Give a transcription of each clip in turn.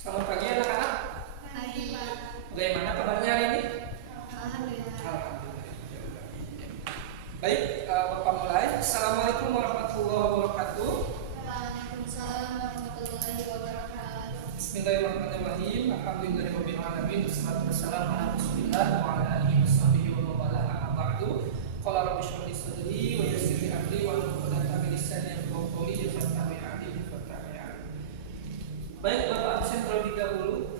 Selamat pagi anak-anak. Pagi, Pak. Bagaimana kabarnya hari ini? Alhamdulillah. Alhamdulillah. Baik, Bapak mulai. Assalamualaikum warahmatullahi wabarakatuh. Waalaikumsalam warahmatullahi wabarakatuh. Bismillahirrahmanirrahim. Alhamdulillahirabbil alamin. Wassalatu wassalamu ala Rasulillah wa ala alihi washabihi wa man wala. Amma ba'du. Qala rabbi shrah li sadri wa yassir li amri wa hlul 'uqdatam min lisani yafqahu qawli. Baik, Bapak absen terlebih dahulu.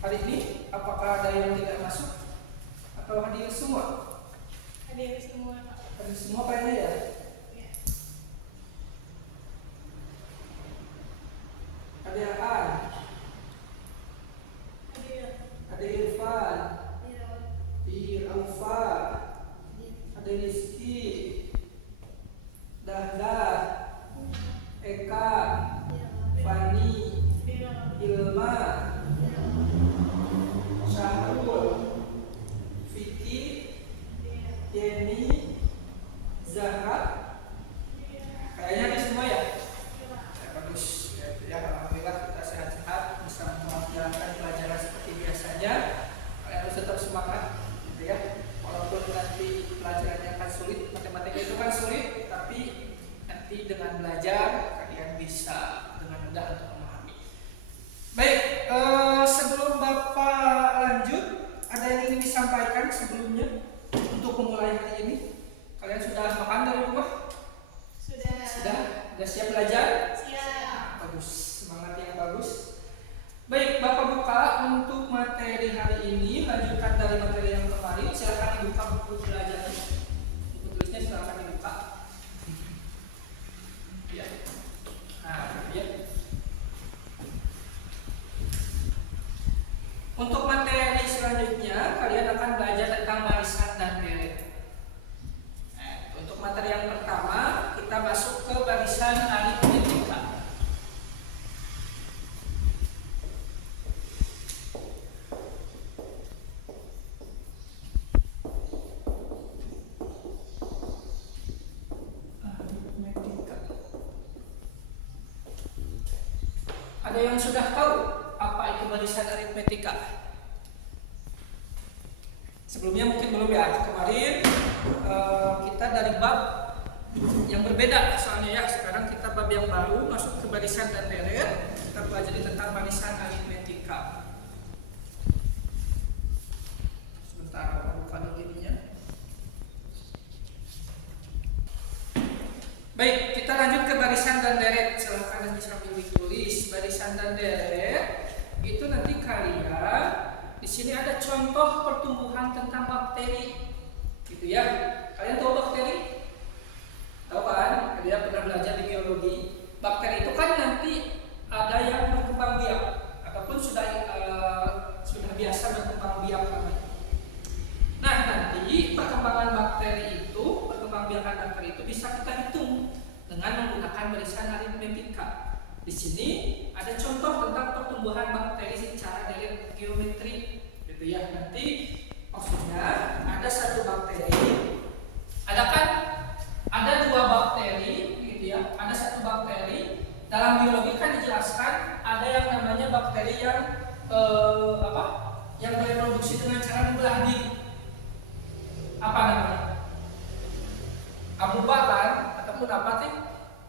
Hari ini apakah ada yang tidak masuk atau hadir semua? Hadir semua, Pak. Hadir semua kayaknya ya. Ya. Ada Aan, Hadir. ada Irfan, Ya. Aufa, ada Rizky, Dahda, Eka, Fani, Ilma, Syahrul, Vicky, Yeni, Zahra. Kayaknya ini semua ya? Ya, bagus. Ya, alhamdulillah kita sehat-sehat, bisa menjalankan pelajaran seperti biasanya. Kalian harus tetap semangat, gitu ya. Walaupun nanti pelajarannya akan sulit, matematika itu kan sulit, tapi nanti dengan belajar kalian bisa dengan mudah untuk memahami. Baik, sebelum Bapak lanjut, ada yang ingin disampaikan sebelumnya untuk memulai hari ini. Kalian sudah makan dari rumah? Sudah. Sudah siap belajar? Siap. Bagus, semangat yang bagus. Baik, Bapak buka untuk materi hari ini, lanjutkan dari materi yang kemarin. Silakan dibuka buku belajarnya. Buku tulisnya silakan dibuka. Ya. Nah, ya. Untuk materi selanjutnya, kalian akan belajar tentang barisan dan deret. Untuk materi yang pertama, kita masuk ke barisan aritmetika. Ada yang sudah tahu apa itu barisan aritmetika? Sebelumnya mungkin belum ya. Kemarin kita dari bab yang berbeda soalnya ya. Sekarang kita bab yang baru, masuk ke barisan dan deret. Kita pelajari tentang barisan aritmetika. Sebentar, buka dulu ininya. Baik, kita lanjut ke barisan dan deret. Silahkan nanti sambil ditulis. Barisan dan deret itu nanti kalian di sini ada contoh pertumbuhan tentang bakteri, gitu ya. Kalian tahu bakteri? Tahu kan? Kalian pernah belajar di biologi. Bakteri itu kan nanti ada yang berkembang biak ataupun sudah biasa berkembang biak namanya. Nah, nanti perkembangan biakan bakteri itu bisa kita hitung dengan menggunakan barisan aritmetika. Di sini ada contoh tentang pertumbuhan bakteri secara deret geometri, gitu ya. Nanti maksudnya ada satu bakteri, ada dua bakteri, gitu ya. Ada satu bakteri. Dalam biologi kan dijelaskan ada yang namanya bakteri yang yang bereproduksi dengan cara membelah diri. Apa namanya? Amuba kan, ataupun apa sih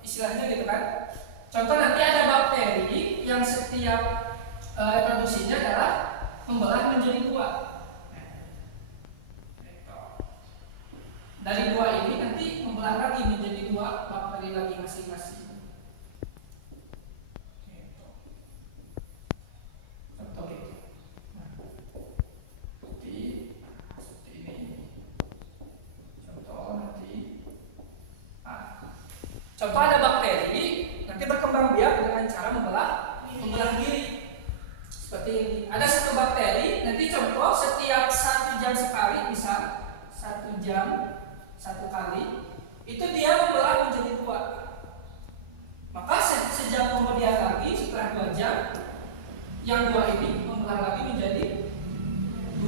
istilahnya gitu kan? Contoh nanti ada bakteri yang setiap reproduksinya adalah membelah menjadi dua. Dari dua ini nanti membelah lagi menjadi dua bakteri lagi masing-masing. Contoh ada bakteri nanti berkembang biak dengan cara membelah diri. Seperti ini. Ada satu bakteri, nanti contoh setiap 1 jam sekali, bisa 1 jam 1 kali, itu dia membelah menjadi 2. Maka sejam kemudian lagi, setelah 2 jam, yang 2 ini membelah lagi menjadi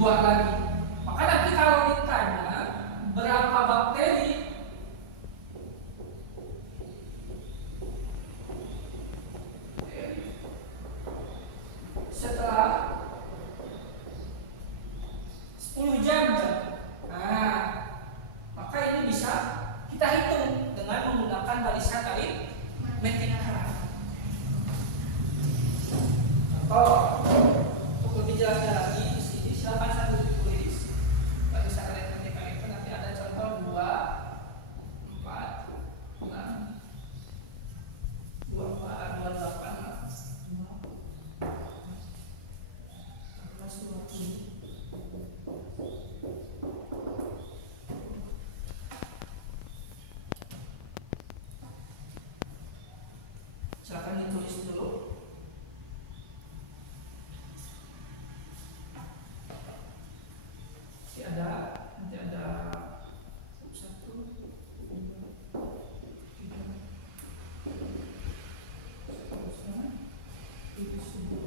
2 lagi. Maka nanti kalau ditanya berapa bakteri setelah 10 jam, nah maka ini bisa kita hitung dengan menggunakan barisan aritmetika. Contoh, untuk lebih jelasnya lagi di sini silakan sambil ditulis barisan aritmetika itu. Nanti ada contoh 2, 4, 6, 24, 28, 20. Silakan ditulis dulu. Nanti ada 1, 2, 3, seterusnya itu semua.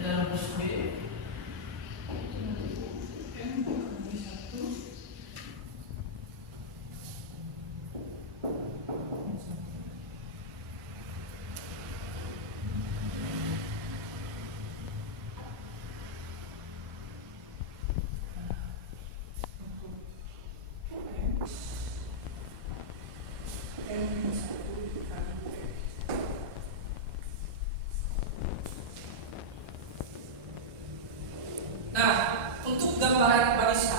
Ada rumus B. N dikali 1. Nah, untuk gambaran barisan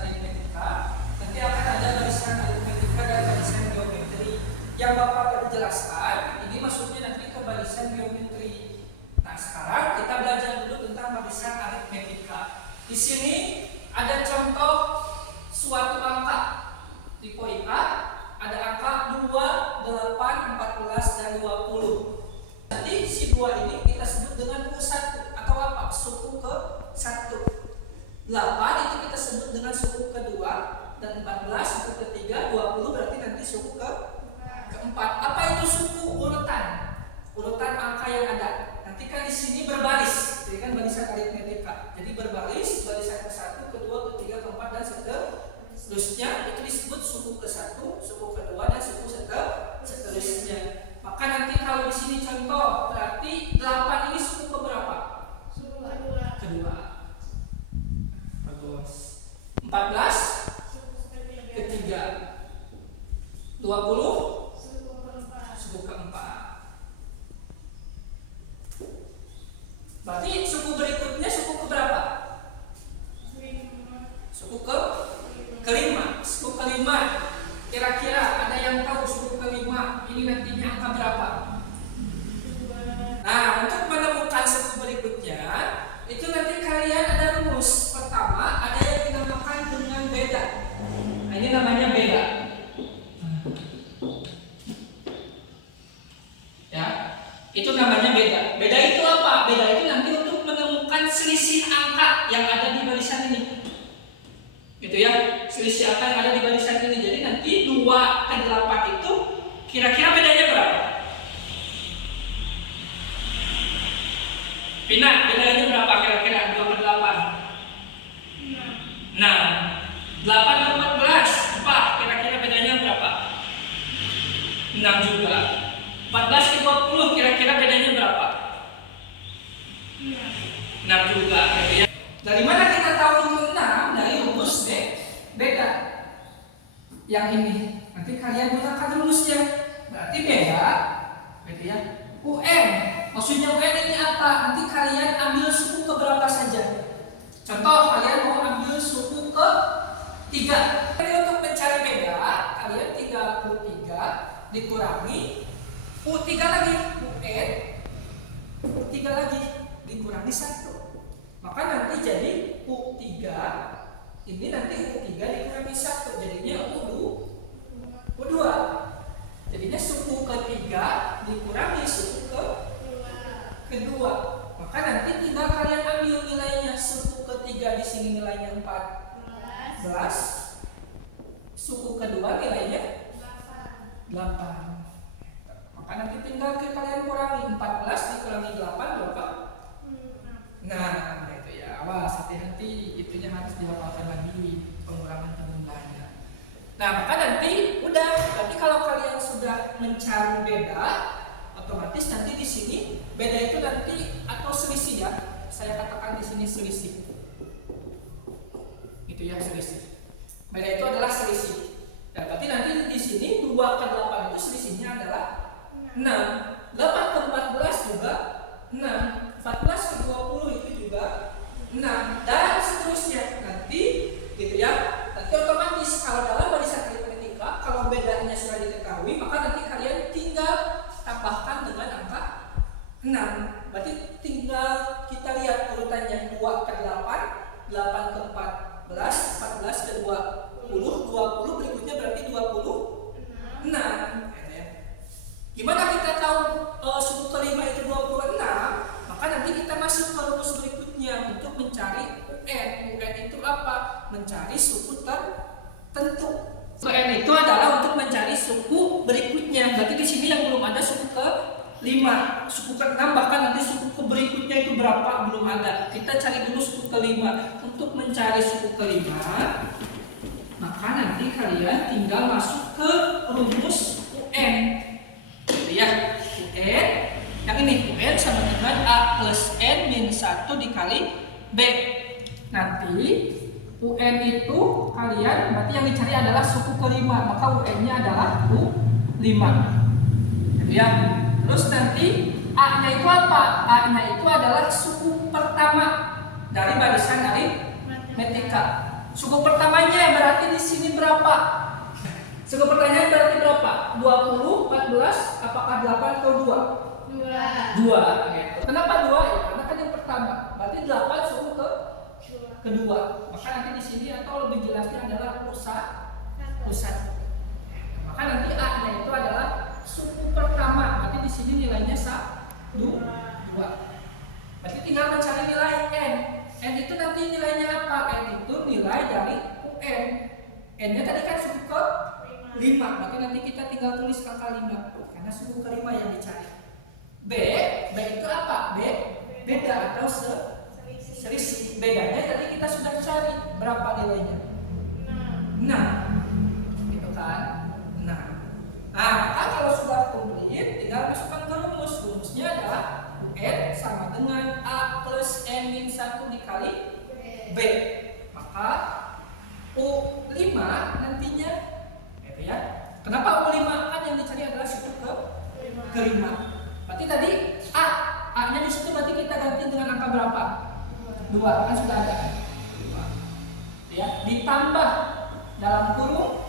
aritmetika, nanti akan ada barisan aritmetika dan barisan geometri. Yang Bapak tadi jelaskan, ini maksudnya nanti ke barisan geometri. Nah, sekarang kita belajar dulu tentang barisan aritmetika. Di sini ada contoh suatu angka. Di poin A ada angka 2, 8, 14, dan 20. Nanti si 2 ini kita sebut dengan U1 atau apa? Suku ke-1. 8 itu kita sebut dengan suku ke-2, dan 14 suku ke-3, 20 berarti nanti suku ke-4. Apa itu suku? Urutan angka yang ada. Nanti kan di sini berbaris. Jadi kan barisan aritmetika. Jadi berbaris, barisan ke-1, ke-2, ke-3, ke-4 dan seterusnya itu disebut suku ke-1, suku ke-2 dan suku seterusnya. Maka nanti kalau di sini contoh berarti 8 ini suku ke berapa? Suku Kedua. Bagus. 14 ketiga. 20 suku keempat. Berarti suku berikutnya suku ke berapa? Suku kelima. Suku kelima. Kira-kira ada yang tahu suku kelima ini nantinya angka berapa? Nah, untuk menemukan suku berikutnya, itu nanti kalian ada rumus. Pertama, ada yang dinamakan dengan beda. Nah, ini namanya beda. Ya, itu namanya beda. Beda itu apa? Beda itu nanti untuk menemukan selisih angka yang ada di barisan ini. Gitu ya, selisih angka yang ada di barisan ini. Jadi nanti 2 ke 8 itu kira-kira bedanya berapa? Pina, bedanya berapa kira-kira 2 ke 8? Nah, 8 ke 14, 4, kira-kira bedanya berapa? 6 juga. 14 ke 20, kira-kira bedanya berapa? 6 juga. Ya. Dari mana kita tahu itu 6? Dari rumus beda. Yang ini, nanti kalian gunakan rumusnya. Berarti beda, gitu ya. UN, maksudnya UN ini apa? Nanti kalian ambil suku ke berapa saja. Contoh, kalian mau ambil suku ke 3. Jadi untuk mencari beda, kalian 33 dikurangi U3 lagi, UN U3 lagi dikurangi 1. Maka nanti jadi U3 ini nanti U3 dikurangi 1, jadinya U2. Jadinya suku ketiga dikurangi suku kedua. Maka nanti tinggal kalian ambil nilainya. Suku ketiga di sini nilainya 14. Suku kedua nilainya 8. Maka nanti tinggal kalian kurangi 14 dikurangi 8 berapa? Nah, itu ya. Awas, hati-hati, itunya harus dihafalkan lagi pengurangan penambahannya. Nah, maka nanti udah. Berarti kalau kalian sudah mencari beda, otomatis nanti di sini beda itu nanti atau selisih ya. Saya katakan di sini selisih. Itu ya selisih. Beda itu adalah selisih. Nah, berarti nanti di sini 2 ke 8 itu selisihnya adalah 6. 8 ke 14 juga 6. 14 ke 20 itu juga 6 dan seterusnya nanti gitu ya. Nanti otomatis kalau dalam barisan aritmetika kalau bedanya sudah diketahui maka nanti kalian tinggal tambahkan dengan angka 6. Berarti tinggal kita lihat urutannya 2 ke 8, 8 ke 14, 14 ke 20, 20 berikutnya berarti 26. Gitu ya. Gimana kita tahu suku kelima itu 26? Maka nanti kita masuk ke rumus berikutnya untuk mencari UN. UN itu apa? Mencari suku tertentu. UN itu adalah untuk mencari suku berikutnya. Berarti di sini yang belum ada suku ke-5, suku ke-6, bahkan nanti suku ke berikutnya itu berapa belum ada. Kita cari dulu suku ke-5. Untuk mencari suku ke-5, maka nanti kalian tinggal masuk ke rumus UN. Gitu ya, UN. Yang ini UN sama dengan A plus N min 1 dikali B. Nanti UN itu kalian berarti yang dicari adalah suku ke-5, maka UN-nya adalah U5. Gitu ya. Terus nanti A-nya itu apa? A-nya itu adalah suku pertama dari barisan aritmetika. Suku pertamanya berarti di sini berapa? Suku pertanyaan berarti berapa? 20, 14, apakah 8 atau 2? 2. Gitu. Kenapa 2? Ya, karena kan yang pertama. Berarti 8 suku kedua. Maka nanti di sini atau lebih jelasnya adalah pusat. Maka nanti A-nya itu adalah suku pertama. Berarti di sini nilainya 2. Berarti tinggal mencari nilai N. N itu nanti nilainya apa? N itu nilai dari UN. N-nya tadi kan suku ke-5. Berarti nanti kita tinggal tulis angka 5 karena suku ke-5 yang dicari. B itu apa? B beda atau selisih. Bedanya tadi kita sudah cari berapa nilainya? 6. Gitu kan? 6. Nah, kalau sudah komplit tinggal masukkan ke rumus. Rumusnya adalah UN sama dengan A plus N min 1 dikali B. Maka U5 nantinya gitu ya. Kenapa U5? Kan yang dicari adalah suku ke-5. Berarti tadi A-nya di situ berarti kita ganti dengan angka berapa? 2, kan sudah ada. 2. Ya, ditambah dalam kurung.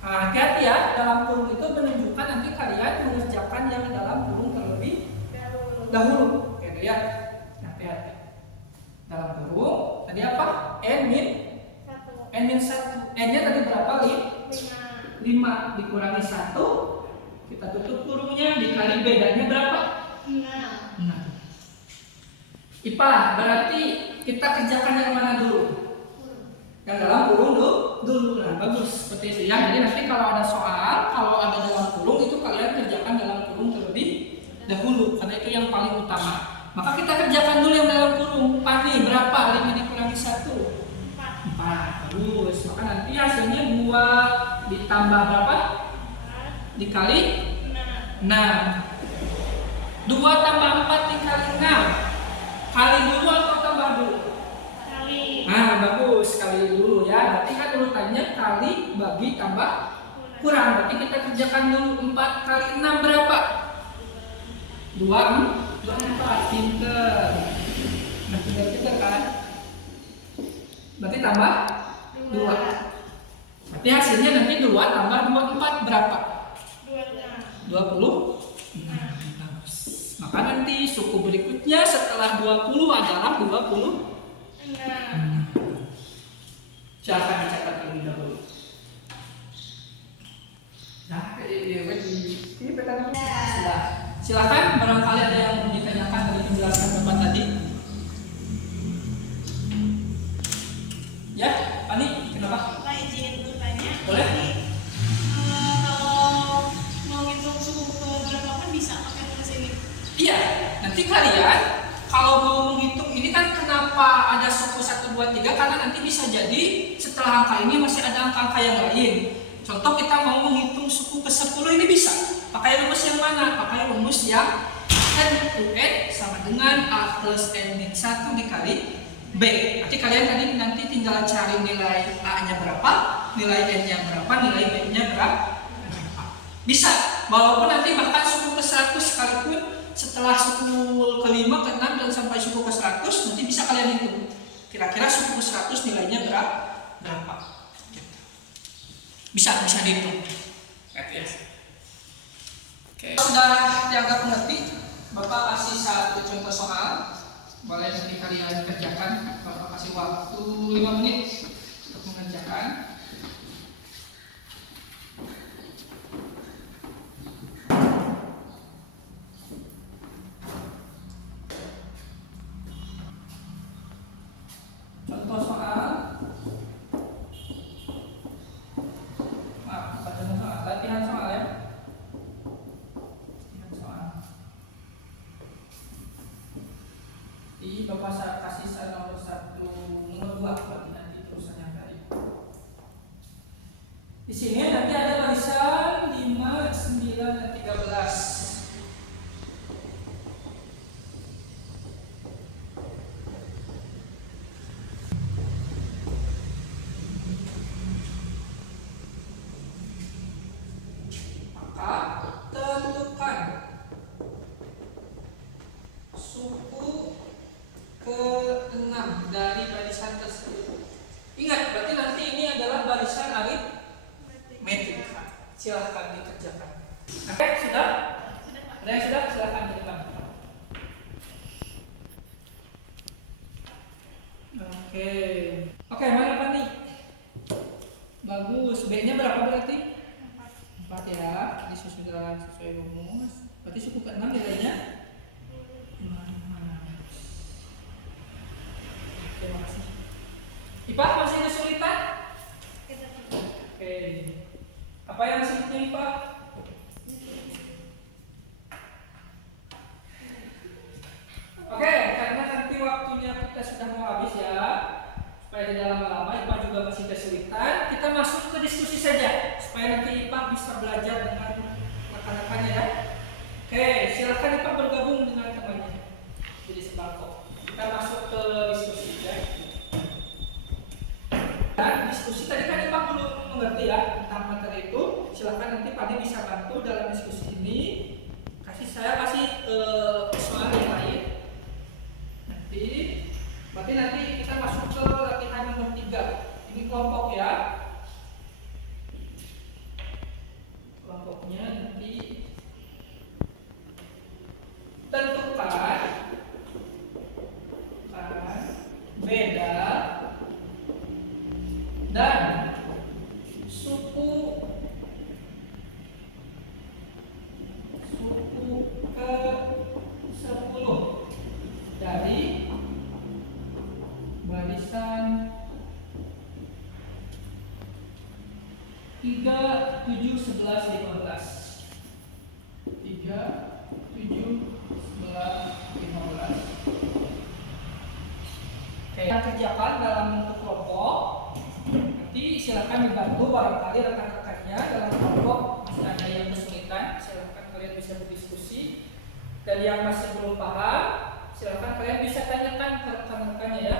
Nah, hati-hati ya, dalam kurung itu menunjukkan nanti kalian mengerjakan yang dalam kurung terlebih dahulu. Gitu ya. Hati-hati. Dalam kurung tadi apa? N min 1. N-nya tadi berapa? 5 dikurangi 1. Kita tutup kurungnya dikali bedanya berapa? 6. IPA berarti kita kerjakan yang mana dulu? Yang dalam kurung dulu. Nah, bagus seperti itu ya. Jadi nanti kalau ada soal, kalau ada dalam kurung itu kalian kerjakan dalam kurung terlebih dahulu karena itu yang paling utama. Maka kita kerjakan dulu yang dalam kurung. Pani berapa? 5 dikurangi 1? 4. Bagus. Maka nanti hasilnya 2 ditambah berapa? Dikali 6. 2 tambah 4 dikali 6. Kali dulu atau tambah dulu? Kali. Nah, bagus. Kali dulu ya. Berarti kan urutannya kali bagi tambah kurang. Berarti kita kerjakan dulu 4 kali 6 berapa? 24. Pinter. Nah, pinter kan? Berarti tambah 2. Berarti hasilnya nanti 2 tambah 24 berapa? 20. Bagus. Maka nanti suku berikutnya setelah 20 adalah 20. Silakan dicatat terlebih dahulu. Nah, ini petanya sudah. Silakan barangkali ada yang mau ditanyakan dari penjelasan Bapak tadi. Ya, Pani, kenapa? Pak izin bertanya. Boleh. Kalau mau ngitung suku ke berapa kan bisa pakai tulis ini. Iya, nanti kalian kalau mau menghitung ini kan kenapa ada suku 1, 2, 3 karena nanti bisa jadi setelah angka ini masih ada angka-angka yang lain. Contoh kita mau menghitung suku ke 10 ini bisa. Pakai rumus yang mana? Pakai rumus yang n to n sama dengan a plus n min 1 dikali b. Berarti kalian tadi nanti tinggal cari nilai a-nya berapa, nilai n-nya berapa, nilai b-nya berapa. Bisa, walaupun nanti bahkan suku ke 100 sekalipun setelah suku ke-5, ke-6 dan sampai suku ke 100 nanti bisa kalian hitung. Kira-kira suku ke 100 nilainya berapa? Bisa dihitung. Oke. Sudah dianggap mengerti, Bapak kasih satu contoh soal. Boleh nanti kalian kerjakan. Bapak kasih waktu 5 menit untuk mengerjakan. Contoh soal. Latihan soal ya. Latihan soal. Di Bapak saya kasih nomor 1, nomor 2 berarti nanti terusannya tadi. Di sini nanti ada barisan 5, 9 dan 13. Tentukan suku ke-6 dari barisan tersebut. Ingat, berarti nanti ini adalah barisan aritmetik. Silahkan dikerjakan. Oke, sudah? Ada yang sudah? Silahkan dikerjakan. Oke, mana Pak nih? Bagus. B-nya berapa berarti? 4 ya, disusun sesuai rumus. Berarti suku ke-6 nilainya 5. Terima kasih. IPA masih kesulitan? Oke. Apa yang sulitnya IPA? Oke, karena nanti waktunya kita sudah mau habis ya, supaya tidak lama-lama IPA juga masih kesulitan, kita masuk ke diskusi saja supaya nanti IPA bisa belajar dengan rekan-rekannya ya. Oke, silakan IPA bergabung dengan temannya jadi sebangkok. Kita masuk ke diskusi ya. Dan diskusi tadi kan IPA belum mengerti ya tentang materi itu. Silakan nanti Pak bisa bantu dalam diskusi ini. Saya kasih soal yang lain. Berarti nanti kita masuk ke latihan nomor 3. Ini kelompok ya. Kelompoknya nanti tentukan beda dan suku ke-10 dari barisan 3, 7, 11, 15. 3, 7, 11, 15. Oke, kita kerjakan dalam bentuk kelompok. Nanti silakan dibantu barangkali rekan-rekannya dalam kelompok masih ada yang kesulitan, silakan kalian bisa berdiskusi. Dan yang masih belum paham, silakan kalian bisa tanyakan ke rekan-rekannya ya.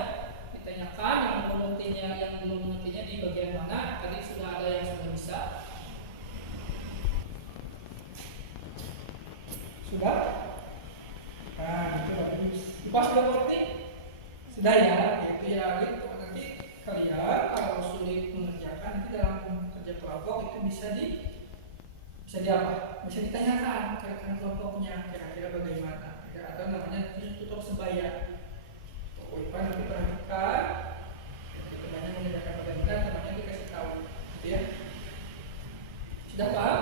Ditanyakan yang mengertinya, yang belum mengertinya di bagian mana. Tadi sudah ada yang sudah bisa. Sudah? Nah, itu bagus. Pas belum ngerti? Sudah ya, itu ya gitu. Nanti kalian kalau sulit mengerjakan nanti dalam kerja kelompok itu bisa di apa? Bisa ditanyakan ke rekan kelompoknya kira-kira bagaimana. Ya, atau namanya tutor sebaya. Pokoknya nanti perhatikan. Nanti temannya mengerjakan bagaimana, temannya dikasih tahu, gitu ya. Sudah paham?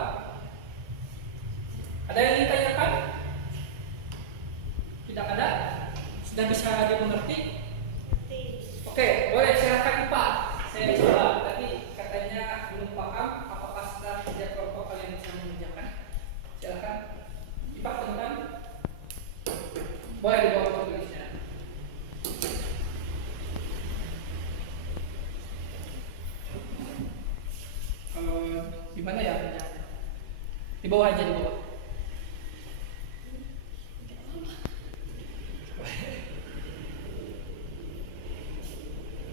Ada yang ditanyakan? Tidak ada? Sudah bisa dimengerti? Oke, boleh silakan Pak. Saya coba tadi katanya belum paham, apakah setelah kerja kelompok kalian bisa mengerjakan? Silakan. Pak teman. Boleh dibawa ke tulisnya. Di mana ya? Di bawah aja di bawah.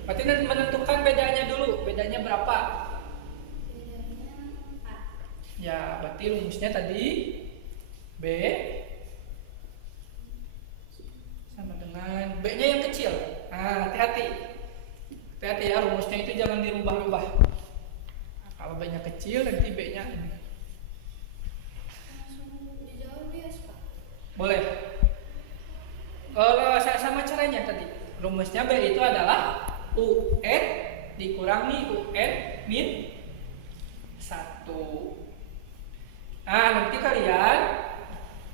Berarti menentukan bedanya dulu. Bedanya berapa? Bedanya 4. Ya, berarti rumusnya tadi B sama dengan B-nya yang kecil. Nah, hati-hati. Hati-hati ya, rumusnya itu jangan dirubah-rubah. Nah, kalau B-nya kecil, nanti B-nya ini. Langsung dijawab ya, Pak. Boleh. Kalau sama caranya tadi, rumusnya B itu adalah UN dikurangi UN min 1. Nah, nanti kalian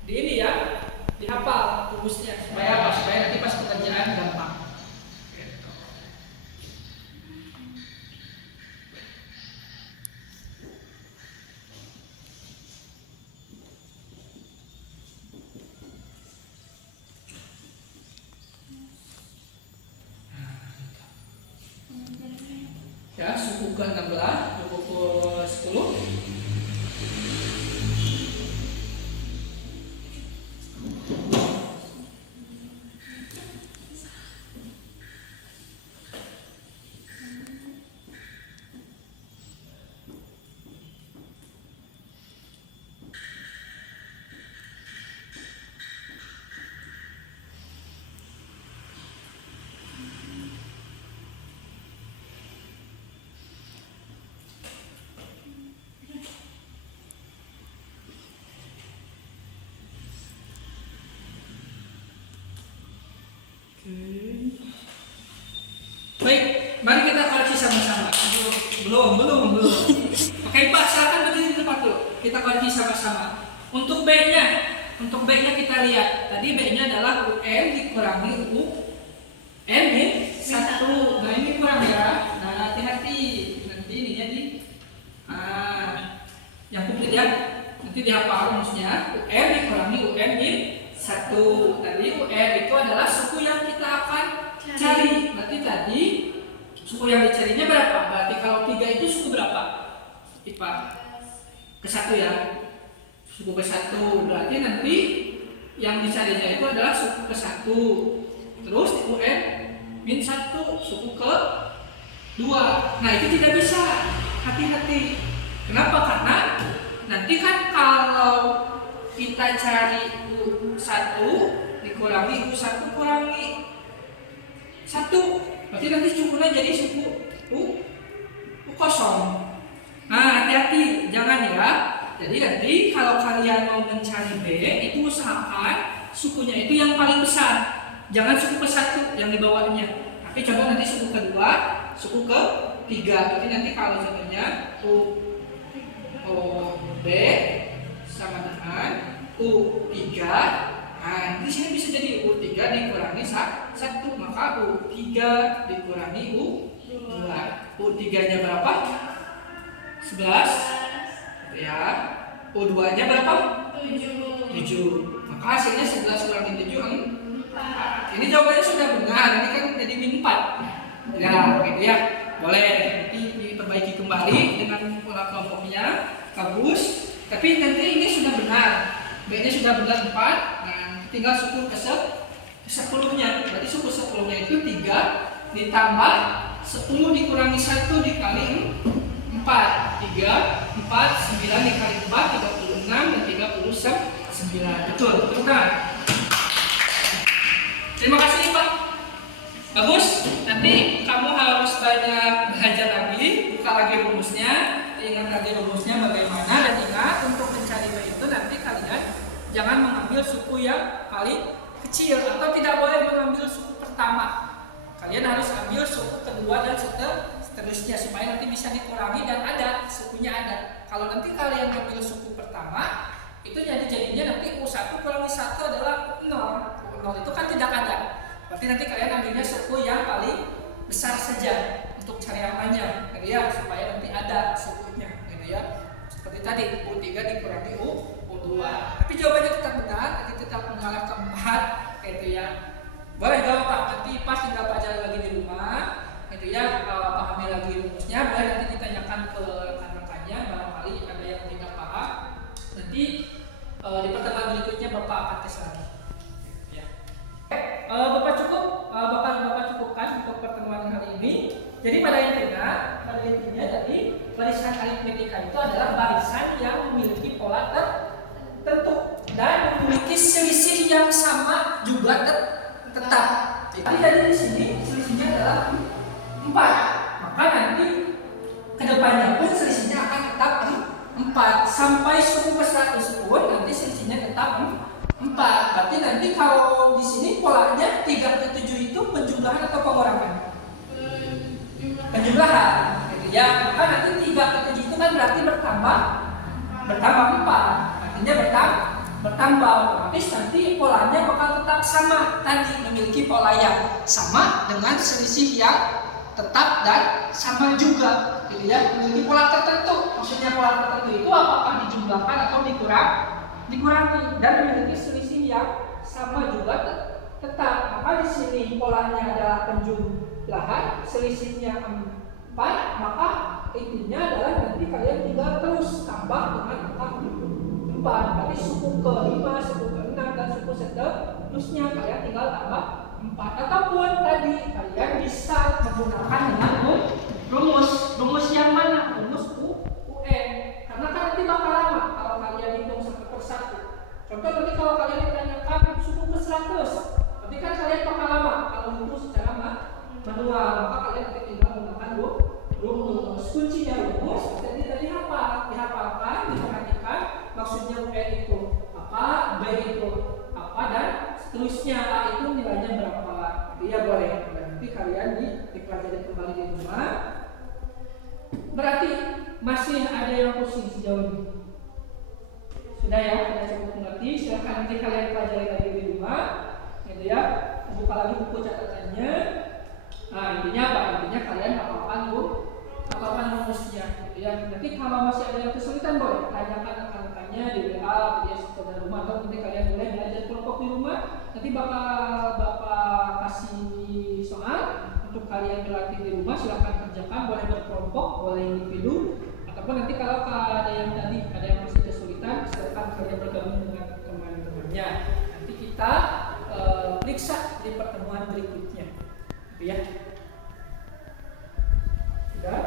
di ini ya, dihafal rumusnya supaya apa? Supaya nanti pas pengerjaan gampang. Gitu. Ya, suku ke-16, suku ke-10. Baik, mari kita koreksi sama-sama. Belum. Oke Pak, silakan berdiri di tempat dulu. Kita koreksi sama-sama. Untuk B-nya kita lihat. Tadi B-nya adalah UN dikurangi UN min 1. Nah ini kurang ya. Nah hati-hati. Nanti ininya yang komplit ya. Nanti dihafal rumusnya. UN dikurangi UN min 1. Tadi UN itu adalah suku yang kita akan cari. Berarti tadi suku yang dicarinya berapa? Berarti kalau 3 itu suku berapa? IPA ke-1 ya. Suku ke-1. Berarti nanti yang dicarinya itu adalah suku ke-1. Terus UN min 1 suku ke-2. Nah, itu tidak bisa. Hati-hati. Kenapa? Karena nanti kan kalau kita cari U1 dikurangi U1 kurangi 1, berarti nanti sukunya jadi suku U kosong. Nah, hati-hati, jangan ya. Jadi nanti kalau kalian mau mencari B, itu usahakan sukunya itu yang paling besar. Jangan suku ke-1 yang di bawahnya. Tapi coba nanti suku kedua, suku ke-3. Berarti nanti kalau contohnya B sama dengan U3. Nah, di sini bisa jadi U3 dikurangi 1, maka U3 dikurangi U2. U3-nya berapa? 11. Ya. U2-nya berapa? 7. Maka hasilnya 11 kurangi 7 4. Ini jawabannya sudah benar. Ini kan jadi min 4. Ya, gitu ya. Boleh nanti diperbaiki kembali dengan pola kelompoknya. Bagus. Tapi nanti ini sudah benar. B-nya sudah benar 4. Nah, tinggal suku ke-10-nya. Berarti suku 10-nya itu 3 ditambah 10 dikurangi 1 dikali 4. 3, 4, 9 dikali 4, 36 dan 39. Betul kan? Terima kasih Pak. Bagus, nanti kamu harus banyak belajar lagi, buka lagi rumusnya, ingat lagi rumusnya bagaimana, dan ingat untuk mencari B itu nanti kalian jangan mengambil suku yang paling kecil atau tidak boleh mengambil suku pertama. Kalian harus ambil suku kedua dan seterusnya supaya nanti bisa dikurangi dan ada sukunya ada. Kalau nanti kalian ambil suku pertama, itu jadinya nanti U1 kurangi 1 adalah U0. U0 itu kan tidak ada. Berarti nanti kalian ambilnya suku yang paling besar saja untuk cari amannya, gitu ya, supaya nanti ada sukunya, gitu ya. Seperti tadi U3 dikurangi U2. Tapi jawabannya tetap benar, nanti tetap mengarah ke 4, gitu ya. Boleh jawab Pak, nanti pas tinggal pelajari lagi di rumah, gitu ya, pahami lagi rumusnya. Boleh nanti ditanyakan ke rekan-rekannya, barangkali ada yang tidak paham. Nanti di pertemuan berikutnya Bapak akan tes lagi. Bapak cukupkan untuk pertemuan hari ini. Jadi pada intinya dari barisan aritmetika itu adalah barisan yang memiliki pola tertentu dan memiliki selisih yang sama juga tetap. Jadi dari sini selisihnya adalah 4. Maka nanti kedepannya pun selisihnya akan tetap 4 sampai suku ke 100 pun nanti selisihnya tetap 4. Berarti nanti kalau di sini polanya 3 ke 7 itu penjumlahan atau pengurangan? Penjumlahan, gitu ya. Maka nanti 3 ke 7 itu kan berarti bertambah 4. Artinya bertambah. Otomatis nanti polanya bakal tetap sama. Tadi memiliki pola yang sama dengan selisih yang tetap dan sama juga, gitu ya. Memiliki pola tertentu. Maksudnya pola tertentu itu apakah dijumlahkan atau dikurangi dan memiliki selisih yang sama juga tetap. Maka di sini polanya adalah penjumlahan, selisihnya 4, maka intinya adalah nanti kalian tinggal terus tambah dengan angka 4. Berarti suku ke-5, suku ke-6 dan suku seterusnya kalian tinggal tambah 4. Ataupun tadi kalian bisa menggunakan dengan rumus yang mana? Rumus UN. Karena kan nanti bakal lama kalau kalian hitung satu persatu. Contoh nanti kalau kalian ditanyakan suku ke 100, nanti kan kalian bakal lama kalau hitung secara manual. Maka kalian nanti tinggal menggunakan rumus. Kuncinya rumus, jadi dihafalkan, diperhatikan maksudnya UN itu apa, B itu apa, dan seterusnya. A itu nilainya berapa. Iya boleh. Nanti kalian dipelajari kembali di rumah. Berarti masih ada yang pusing sejauh ini? Sudah ya, sudah cukup mengerti. Silahkan nanti kalian pelajari lagi di rumah, gitu ya. Buka lagi buku catatannya. Nah intinya apa? Intinya kalian hafalkan rumusnya, gitu ya. Nanti kalau masih ada yang kesulitan boleh tanyakan rekan-rekannya di WA, di sekolah rumah, atau nanti kalian boleh belajar kelompok di rumah. Nanti Bapak kasih soal untuk kalian berlatih di rumah, silahkan kerjakan, boleh berkelompok, boleh individu, ataupun nanti kalau ada yang masih kesulitan, silahkan kalian bergabung dengan teman-temannya. Nanti kita periksa di pertemuan berikutnya, gitu ya. Sudah.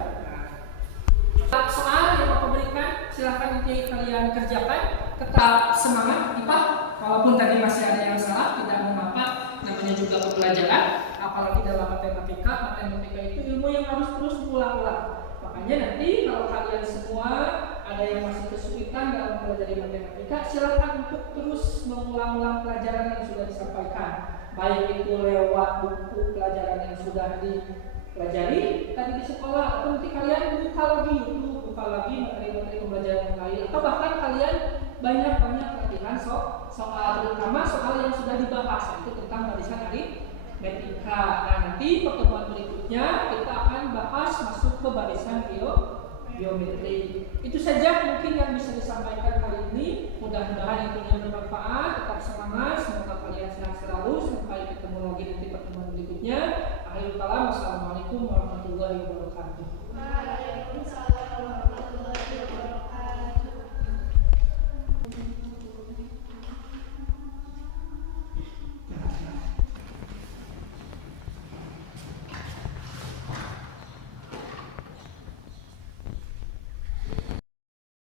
Nah, soal yang Bapak berikan, silahkan nanti kalian kerjakan. Tetap semangat, IPA. Walaupun tadi masih ada yang salah, tidak mengapa. Namanya juga pembelajaran. Apalagi dalam matematika itu ilmu yang harus terus diulang-ulang. Makanya nanti kalau kalian semua ada yang masih kesulitan dalam mempelajari matematika, silakan untuk terus mengulang-ulang pelajaran yang sudah disampaikan, baik itu lewat buku pelajaran yang sudah dipelajari tadi di sekolah, atau nanti kalian buka lagi YouTube, buka lagi materi-materi pembelajaran yang lain, atau bahkan kalian banyak-banyak latihan soal, terutama soal yang sudah dibahas, itu tentang barisan aritmetika. Nah nanti pertemuan berikutnya kita akan bahas masuk ke barisan geometri. Itu saja mungkin yang bisa disampaikan kali ini. Mudah-mudahan intinya bermanfaat. Tetap semangat, semoga kalian sehat selalu. Sampai ketemu lagi nanti pertemuan berikutnya. Akhirul kalam, wassalamualaikum warahmatullahi wabarakatuh.